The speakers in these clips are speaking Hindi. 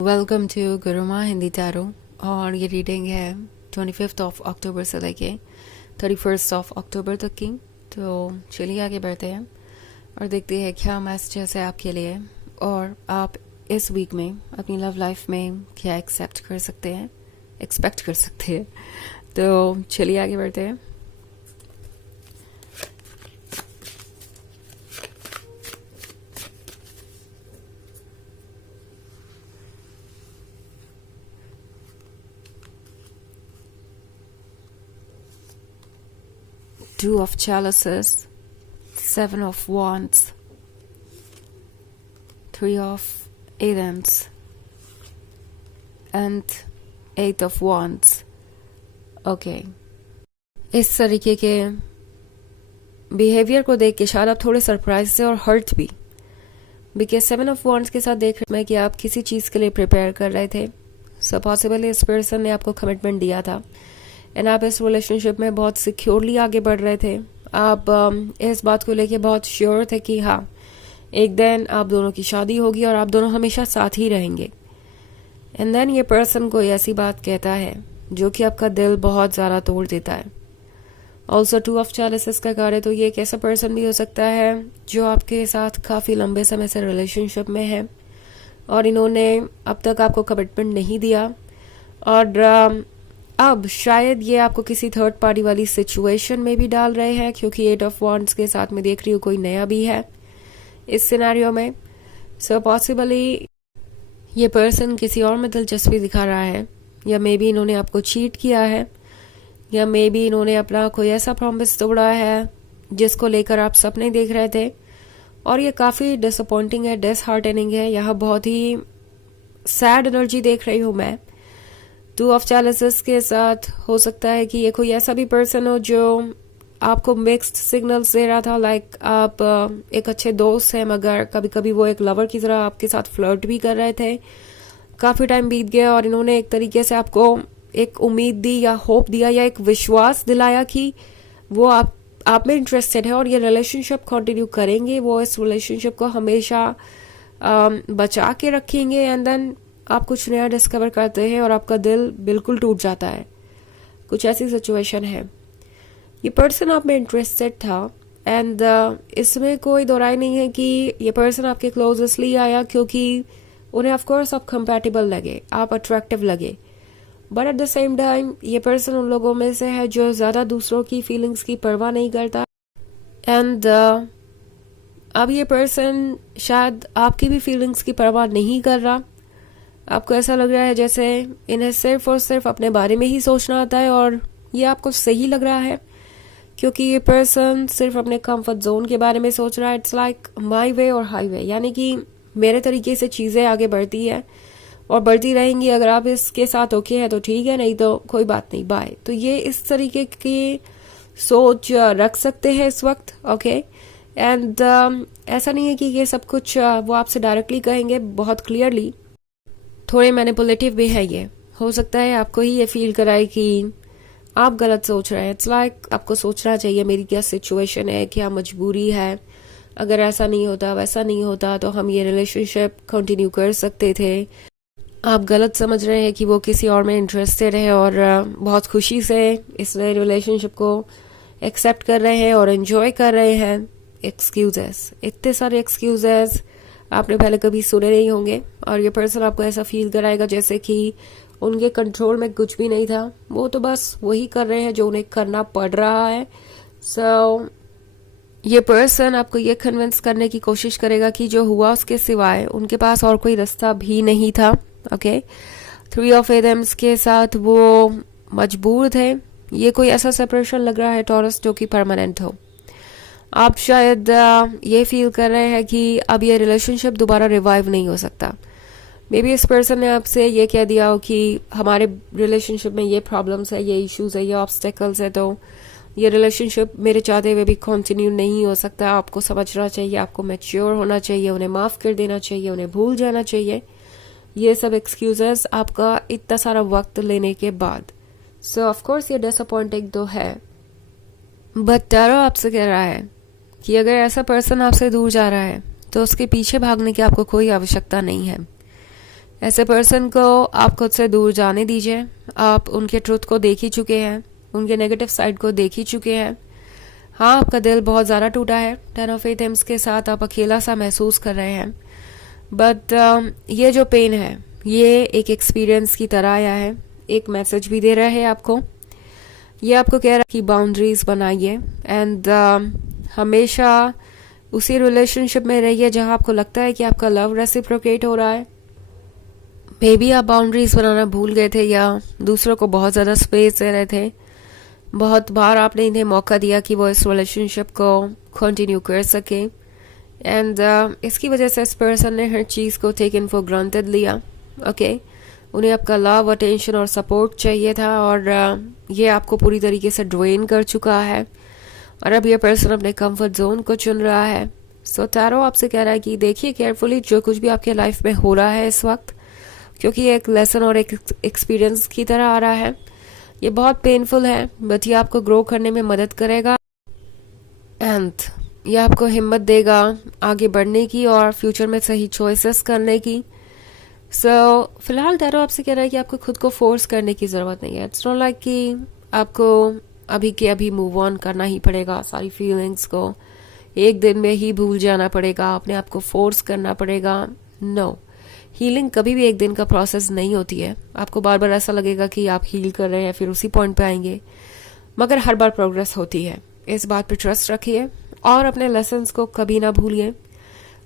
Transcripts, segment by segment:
Welcome to Guruma Hindi tarot. और ये रीडिंग है 25 ऑफ अक्टूबर से लेके 31 ऑफ अक्टूबर तक की। तो चलिए आगे बढ़ते हैं और देखते हैं क्या मैसेजेस है आपके लिए और आप इस वीक में अपनी लव लाइफ में क्या एक्सेप्ट कर सकते हैं, एक्सपेक्ट कर सकते हैं। तो चलिए आगे बढ़ते हैं। Two of Chalices, Seven of Wands, Three of Aidens, and Eight of Wands. Okay. इस तरीके के बिहेवियर को देख के शायद आप थोड़े सरप्राइज थे और हर्ट भी, बिकॉज सेवन ऑफ वॉन्ड्स के साथ देख रहे हैं कि आप किसी चीज़ के लिए प्रिपेयर कर रहे थे। सो पॉसिबली इस पर्सन ने आपको कमिटमेंट दिया था एंड आप इस रिलेशनशिप में बहुत सिक्योरली आगे बढ़ रहे थे। आप इस बात को लेके बहुत श्योर थे कि हाँ, एक दिन आप दोनों की शादी होगी और आप दोनों हमेशा साथ ही रहेंगे। एंड देन ये पर्सन कोई ऐसी बात कहता है जो कि आपका दिल बहुत ज़्यादा तोड़ देता है। ऑल्सो टू ऑफ चैलिसेस का कार्ड है, तो ये एक ऐसा पर्सन भी हो सकता है जो आपके साथ काफ़ी लंबे समय से रिलेशनशिप में है और इन्होंने अब तक आपको कमिटमेंट नहीं दिया और अब शायद ये आपको किसी थर्ड पार्टी वाली सिचुएशन में भी डाल रहे हैं, क्योंकि एट ऑफ वॉन्ड्स के साथ में देख रही हूँ कोई नया भी है इस सिनेरियो में। सो पॉसिबली ये पर्सन किसी और में दिलचस्पी दिखा रहा है, या मे बी इन्होंने आपको चीट किया है, या मे बी इन्होंने अपना कोई ऐसा प्रॉमिस तोड़ा है जिसको लेकर आप सपने देख रहे थे। और ये काफ़ी डिसअपॉइंटिंग है, डिसहार्टनिंग है। यहाँ बहुत ही सैड एनर्जी देख रही हूँ मैं। टू ऑफ चैलिसेस के साथ हो सकता है कि ये कोई ऐसा भी पर्सन हो जो आपको मिक्स्ड सिग्नल्स दे रहा था, लाइक आप एक अच्छे दोस्त हैं मगर कभी कभी वो एक लवर की तरह आपके साथ फ्लर्ट भी कर रहे थे। काफ़ी टाइम बीत गया और इन्होंने एक तरीके से आपको एक उम्मीद दी या होप दिया या एक विश्वास दिलाया कि वो आप में इंटरेस्टेड है और ये रिलेशनशिप कंटिन्यू करेंगे, वो इस रिलेशनशिप को हमेशा बचा के रखेंगे। एंड देन आप कुछ नया डिस्कवर करते हैं और आपका दिल बिल्कुल टूट जाता है। कुछ ऐसी सिचुएशन है। ये पर्सन आप में इंटरेस्टेड था एंड इसमें कोई दो राय नहीं है कि ये पर्सन आपके क्लोजेस्टली आया क्योंकि उन्हें ऑफकोर्स आप कंपैटिबल लगे, आप अट्रैक्टिव लगे। But at the same time ये पर्सन उन लोगों में से है जो ज़्यादा दूसरों की फीलिंग्स की परवाह नहीं करता। एंड अब ये पर्सन शायद आपकी भी फीलिंग्स की परवाह नहीं कर रहा। आपको ऐसा लग रहा है जैसे इन्हें सिर्फ और सिर्फ अपने बारे में ही सोचना आता है और ये आपको सही लग रहा है क्योंकि ये पर्सन सिर्फ अपने कंफर्ट जोन के बारे में सोच रहा है। इट्स लाइक माई वे और हाईवे, यानी कि मेरे तरीके से चीज़ें आगे बढ़ती है और बढ़ती रहेंगी। अगर आप इसके साथ ओके है तो ठीक है, नहीं तो कोई बात नहीं, बाय। तो ये इस तरीके की सोच रख सकते हैं इस वक्त। ओके एंड ऐसा नहीं है कि ये सब कुछ वो आपसे डायरेक्टली कहेंगे, बहुत क्लियरली थोड़े मैनिपुलेटिव भी है। ये हो सकता है आपको ही ये फील कराए कि आप गलत सोच रहे हैं। इट्स लाइक आपको सोचना चाहिए मेरी क्या सिचुएशन है, क्या मजबूरी है, अगर ऐसा नहीं होता वैसा नहीं होता तो हम ये रिलेशनशिप कंटिन्यू कर सकते थे। आप गलत समझ रहे हैं कि वो किसी और में इंटरेस्टेड है और बहुत खुशी से इस नए रिलेशनशिप को एक्सेप्ट कर रहे हैं और एंजॉय कर रहे हैं। एक्सक्यूजेस, इतने सारे एक्सक्यूजेस आपने पहले कभी सुने नहीं होंगे और ये पर्सन आपको ऐसा फील कराएगा जैसे कि उनके कंट्रोल में कुछ भी नहीं था, वो तो बस वही कर रहे हैं जो उन्हें करना पड़ रहा है। सो ये पर्सन आपको ये कन्विंस करने की कोशिश करेगा कि जो हुआ उसके सिवाय उनके पास और कोई रास्ता भी नहीं था। ओके, थ्री ऑफ एडम्स के साथ वो मजबूर थे। ये कोई ऐसा सेपरेशन लग रहा है टॉरस जो कि परमानेंट हो। आप शायद ये फील कर रहे हैं कि अब ये रिलेशनशिप दोबारा रिवाइव नहीं हो सकता। मे बी इस पर्सन ने आपसे ये कह दिया हो कि हमारे रिलेशनशिप में ये प्रॉब्लम्स है, ये इश्यूज है, ये ऑब्स्टेकल्स है, तो ये रिलेशनशिप मेरे चाहते हुए भी कंटिन्यू नहीं हो सकता। आपको समझना चाहिए, आपको मैच्योर होना चाहिए, उन्हें माफ़ कर देना चाहिए, उन्हें भूल जाना चाहिए। ये सब एक्सक्यूजेस आपका इतना सारा वक्त लेने के बाद। सो ऑफकोर्स ये डिसअपॉइंटिंग तो है, बट टैरो आपसे कह रहा है कि अगर ऐसा पर्सन आपसे दूर जा रहा है तो उसके पीछे भागने की आपको कोई आवश्यकता नहीं है। ऐसे पर्सन को आप खुद से दूर जाने दीजिए। आप उनके ट्रुथ को देख ही चुके हैं, उनके नेगेटिव साइड को देख ही चुके हैं। हाँ, आपका दिल बहुत ज़्यादा टूटा है। 10 ऑफ एथम्स के साथ आप अकेला सा महसूस कर रहे हैं, बट ये जो पेन है ये एक एक्सपीरियंस की तरह आया है, एक मैसेज भी दे रहा है आपको। ये आपको कह रहा है कि बाउंड्रीज बनाइए एंड हमेशा उसी रिलेशनशिप में रहिए जहां आपको लगता है कि आपका लव रेसिप्रोकेट हो रहा है। मे बी आप बाउंड्रीज बनाना भूल गए थे या दूसरों को बहुत ज़्यादा स्पेस दे रहे थे। बहुत बार आपने इन्हें मौका दिया कि वो इस रिलेशनशिप को कंटिन्यू कर सके एंड इसकी वजह से इस पर्सन ने हर चीज़ को टेकन फॉर ग्रांटेड लिया। ओके, उन्हें आपका लव, अटेंशन और सपोर्ट चाहिए था और ये आपको पूरी तरीके से ड्रेन कर चुका है और अब ये पर्सन अपने कंफर्ट जोन को चुन रहा है। सो टैरो आपसे कह रहा है कि देखिए केयरफुली जो कुछ भी आपके लाइफ में हो रहा है इस वक्त, क्योंकि ये एक लेसन और एक एक्सपीरियंस की तरह आ रहा है। ये बहुत पेनफुल है बट ये आपको ग्रो करने में मदद करेगा एंड ये आपको हिम्मत देगा आगे बढ़ने की और फ्यूचर में सही चॉइसेस करने की। सो फिलहाल टैरो आपसे कह रहा है कि आपको खुद को फोर्स करने की ज़रूरत नहीं है। इट्स नॉट लाइक कि आपको अभी के अभी मूव ऑन करना ही पड़ेगा, सारी फीलिंग्स को एक दिन में ही भूल जाना पड़ेगा, अपने आप को फोर्स करना पड़ेगा। नो, हीलिंग कभी भी एक दिन का प्रोसेस नहीं होती है। आपको बार बार ऐसा लगेगा कि आप हील कर रहे हैं, फिर उसी पॉइंट पे आएंगे, मगर हर बार प्रोग्रेस होती है। इस बात पे ट्रस्ट रखिए और अपने लेसन्स को कभी ना भूलिए।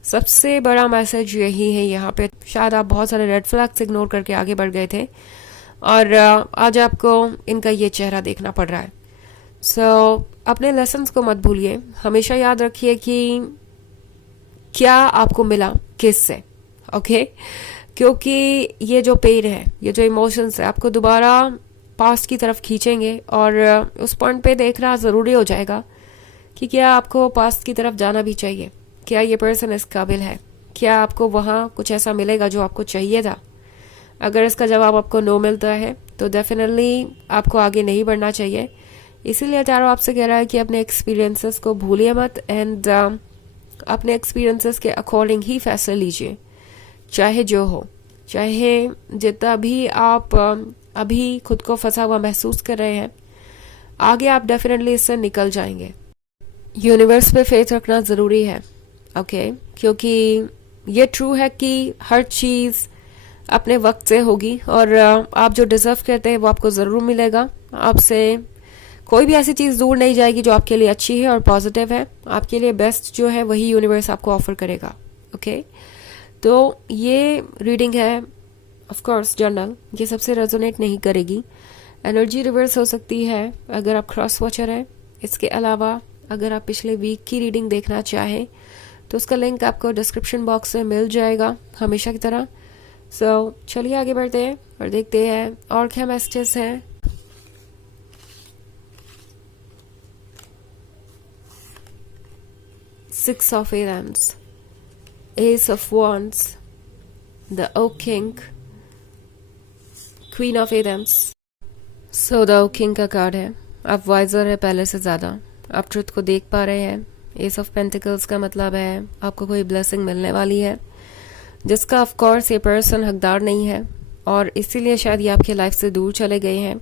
सबसे बड़ा मैसेज यही है यहाँ पे। शायद आप बहुत सारे रेड फ्लैग्स इग्नोर करके आगे बढ़ गए थे और आज आपको इनका ये चेहरा देखना पड़ रहा है। सो अपने लेसन्स को मत भूलिए। हमेशा याद रखिए कि क्या आपको मिला किससे। ओके, क्योंकि ये जो पेन है, ये जो इमोशंस है, आपको दोबारा पास्ट की तरफ खींचेंगे और उस पॉइंट पे देखना ज़रूरी हो जाएगा कि क्या आपको पास्ट की तरफ जाना भी चाहिए, क्या ये पर्सन इस काबिल है, क्या आपको वहाँ कुछ ऐसा मिलेगा जो आपको चाहिए था। अगर इसका जवाब आपको नो मिलता है तो डेफिनेटली आपको आगे नहीं बढ़ना चाहिए। इसीलिए टैरो आपसे कह रहा है कि अपने एक्सपीरियंसेस को भूलिए मत एंड अपने एक्सपीरियंसेस के अकॉर्डिंग ही फैसले लीजिए, चाहे जो हो, चाहे जितना भी आप अभी खुद को फंसा हुआ महसूस कर रहे हैं, आगे आप डेफिनेटली इससे निकल जाएंगे। यूनिवर्स पे फेथ रखना ज़रूरी है। ओके, क्योंकि ये ट्रू है कि हर चीज़ अपने वक्त से होगी और आप जो डिजर्व करते हैं वो आपको ज़रूर मिलेगा। आपसे कोई भी ऐसी चीज़ दूर नहीं जाएगी जो आपके लिए अच्छी है और पॉजिटिव है। आपके लिए बेस्ट जो है वही यूनिवर्स आपको ऑफर करेगा। ओके, तो ये रीडिंग है ऑफ कोर्स जनरल, ये सबसे रेजोनेट नहीं करेगी। एनर्जी रिवर्स हो सकती है अगर आप क्रॉस वॉचर हैं। इसके अलावा अगर आप पिछले वीक की रीडिंग देखना चाहें तो उसका लिंक आपको डिस्क्रिप्शन बॉक्स में मिल जाएगा हमेशा की तरह। सो चलिए आगे बढ़ते हैं और देखते हैं और क्या मैसेजेस हैं। Six of Wands, Ace of Wands, the Oak King, Queen of Wands। So the Oak King का कार्ड है। आप वाइजर है पहले से ज़्यादा, आप ट्रुथ को देख पा रहे हैं। एस ऑफ पेंटिकल्स का मतलब है आपको कोई ब्लेसिंग मिलने वाली है जिसका ऑफ कोर्स ये पर्सन हकदार नहीं है और इसीलिए शायद ये आपके लाइफ से दूर चले गए हैं।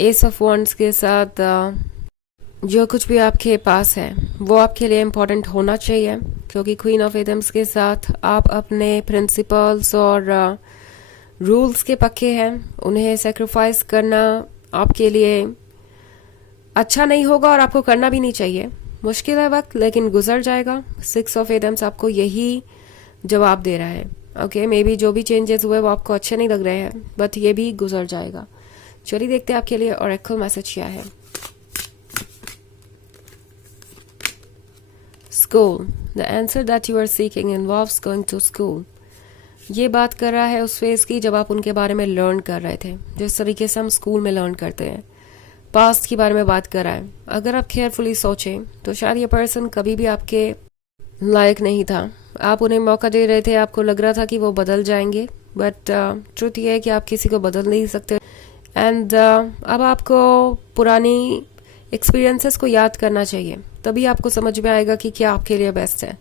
एस ऑफ वॉन्ड्स के साथ जो कुछ भी आपके पास है वो आपके लिए इम्पोर्टेंट होना चाहिए, क्योंकि क्वीन ऑफ एथम्स के साथ आप अपने प्रिंसिपल्स और रूल्स के पक्के हैं। उन्हें सेक्रीफाइस करना आपके लिए अच्छा नहीं होगा और आपको करना भी नहीं चाहिए। मुश्किल है वक्त, लेकिन गुजर जाएगा। 6 ऑफ एथम्स आपको यही जवाब दे रहा है। ओके, मे बी जो भी चेंजेस हुए वो आपको अच्छे नहीं लग रहे हैं, बट ये भी गुजर जाएगा। चलिए देखते हैं आपके लिए ऑरेकल मैसेज क्या है। School. The answer that you are seeking involves going to school. ये बात कर रहा है उस फेज की जब आप उनके बारे में लर्न कर रहे थे, जिस तरीके से हम स्कूल में लर्न करते हैं। पास्ट के बारे में बात कर रहा है। अगर आप केयरफुली सोचें तो शायद ये पर्सन कभी भी आपके लायक नहीं था। आप उन्हें मौका दे रहे थे, आपको लग रहा था कि वो बदल जाएंगे, बट ट्रुथ ये है कि आप किसी को बदल नहीं सकते। एंड अब आपको पुरानी एक्सपीरियंसेस को याद करना चाहिए, तभी आपको समझ में आएगा कि क्या आपके लिए बेस्ट है।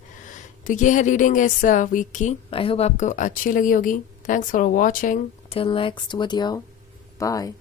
तो ये है रीडिंग इस वीक की। आई होप आपको अच्छी लगी होगी। Thanks for watching. Till next video. Bye.